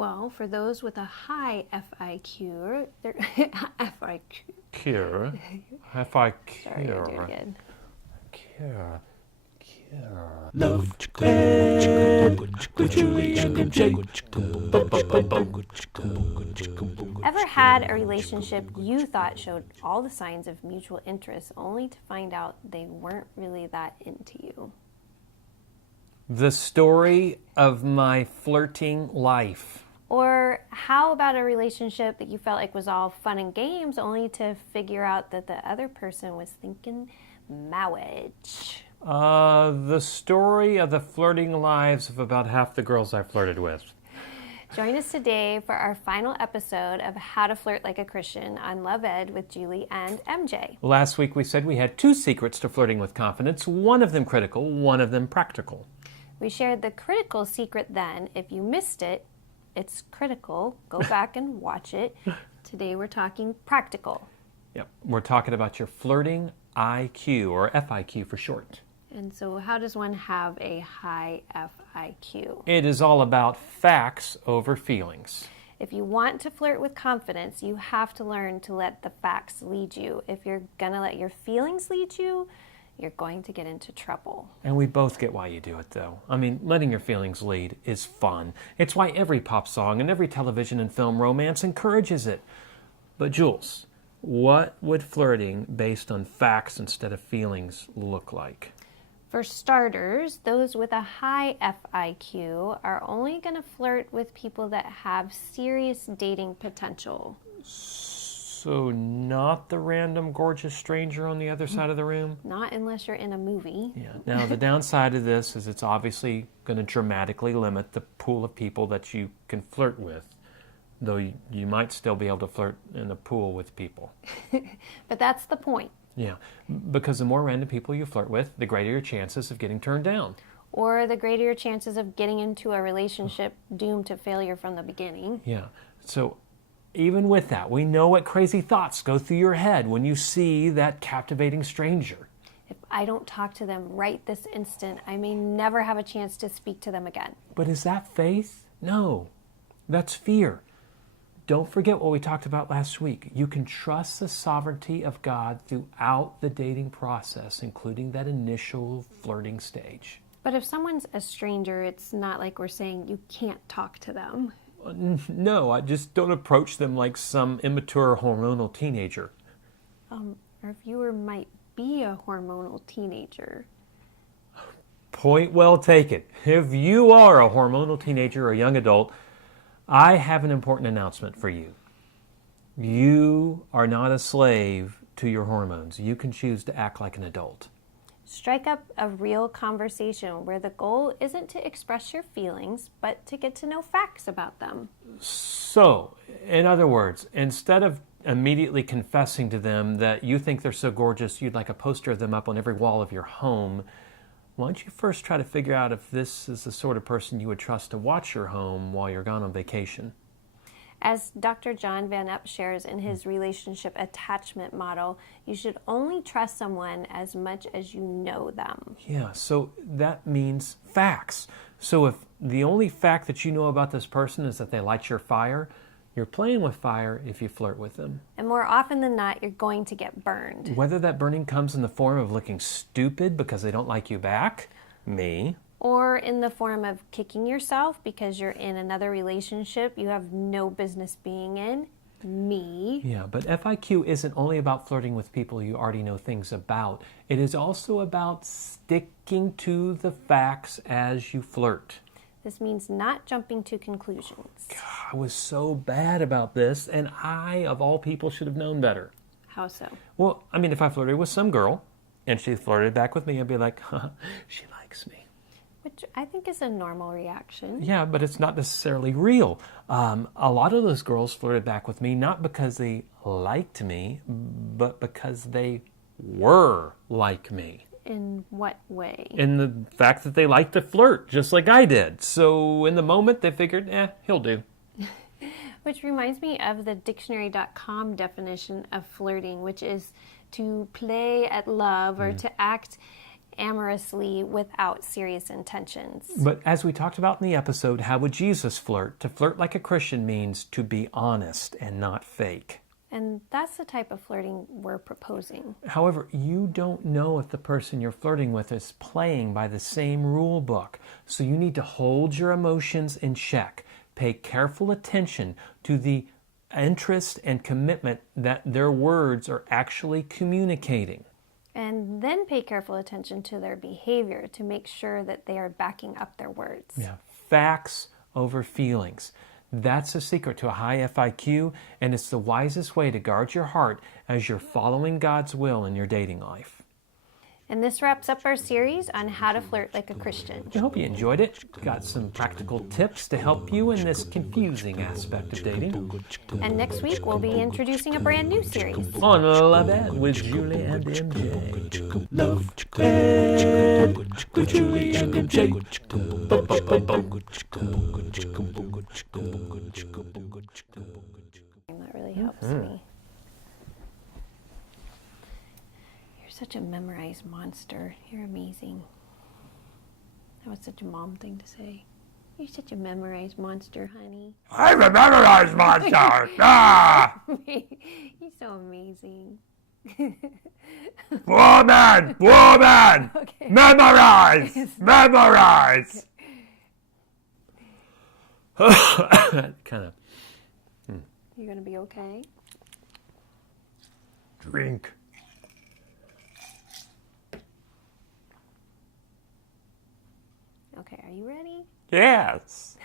Well, for those with a high FIQ, FIQ. Cure. FIQ. Sorry, I do it again. Cure. Love with Julie and Jay. Ever had a relationship you thought showed all the signs of mutual interest only to find out they weren't really that into you? The story of my flirting life. Or how about a relationship that you felt like was all fun and games only to figure out that the other person was thinking marriage? The story of the flirting lives of about half the girls I flirted with. Join us today for our final episode of How to Flirt Like a Christian on Love Ed with Julie and MJ. Last week we said we had 2 secrets to flirting with confidence, one of them critical, one of them practical. We shared the critical secret then. If you missed it, it's critical. Go back and watch it. Today we're talking practical. Yep, we're talking about your flirting IQ, or FIQ for short. And so how does one have a high FIQ? It is all about facts over feelings. If you want to flirt with confidence, you have to learn to let the facts lead you. If you're going to let your feelings lead you, you're going to get into trouble. And we both get why you do it, though. I mean, letting your feelings lead is fun. It's why every pop song and every television and film romance encourages it. But Jules, what would flirting based on facts instead of feelings look like? For starters, those with a high FIQ are only going to flirt with people that have serious dating potential. So not the random gorgeous stranger on the other side of the room? Not unless you're in a movie. Yeah. Now, the downside of this is it's obviously going to dramatically limit the pool of people that you can flirt with, though you might still be able to flirt in a pool with people. But that's the point. Yeah, because the more random people you flirt with, the greater your chances of getting turned down. Or the greater your chances of getting into a relationship doomed to failure from the beginning. Yeah, so even with that, we know what crazy thoughts go through your head when you see that captivating stranger. If I don't talk to them right this instant, I may never have a chance to speak to them again. But is that faith? No, that's fear. Don't forget what we talked about last week. You can trust the sovereignty of God throughout the dating process, including that initial flirting stage. But if someone's a stranger, it's not like we're saying you can't talk to them. No, I just don't approach them like some immature hormonal teenager. Our viewer might be a hormonal teenager. Point well taken. If you are a hormonal teenager or young adult, I have an important announcement for you. You are not a slave to your hormones. You can choose to act like an adult. Strike up a real conversation where the goal isn't to express your feelings, but to get to know facts about them. So, in other words, instead of immediately confessing to them that you think they're so gorgeous you'd like a poster of them up on every wall of your home, why don't you first try to figure out if this is the sort of person you would trust to watch your home while you're gone on vacation? As Dr. John Van Epp shares in his relationship attachment model, you should only trust someone as much as you know them. Yeah, so that means facts. So if the only fact that you know about this person is that they light your fire, you're playing with fire if you flirt with them. And more often than not, you're going to get burned. Whether that burning comes in the form of looking stupid because they don't like you back, me, or in the form of kicking yourself because you're in another relationship you have no business being in, me. Yeah, but FIQ isn't only about flirting with people you already know things about. It is also about sticking to the facts as you flirt. This means not jumping to conclusions. God, I was so bad about this, and I, of all people, should have known better. How so? Well, I mean, if I flirted with some girl, and she flirted back with me, I'd be like, she likes me. Which I think is a normal reaction. Yeah, but it's not necessarily real. A lot of those girls flirted back with me, not because they liked me, but because they were like me. In what way? In the fact that they like to flirt, just like I did. So in the moment, they figured, he'll do. Which reminds me of the dictionary.com definition of flirting, which is to play at love or to act amorously without serious intentions. But as we talked about in the episode, How Would Jesus Flirt? To flirt like a Christian means to be honest and not fake. And that's the type of flirting we're proposing. However, you don't know if the person you're flirting with is playing by the same rule book. So you need to hold your emotions in check. Pay careful attention to the interest and commitment that their words are actually communicating. And then pay careful attention to their behavior to make sure that they are backing up their words. Yeah, facts over feelings. That's the secret to a high FIQ, and it's the wisest way to guard your heart as you're following God's will in your dating life. And this wraps up our series on how to flirt like a Christian. I hope you enjoyed it. Got some practical tips to help you in this confusing aspect of dating. And next week, we'll be introducing a brand new series. On Love Ed with Julie and MJ. Love Ed with Julie and MJ. That really helps me. You're such a memorized monster. You're amazing. That was such a mom thing to say. You're such a memorized monster, honey. I'm a memorized monster. Ah! You're so amazing. Woman! Woman! Okay. Memorize! Memorize! Kind of. You're gonna be okay? Drink. Okay, are you ready? Yes.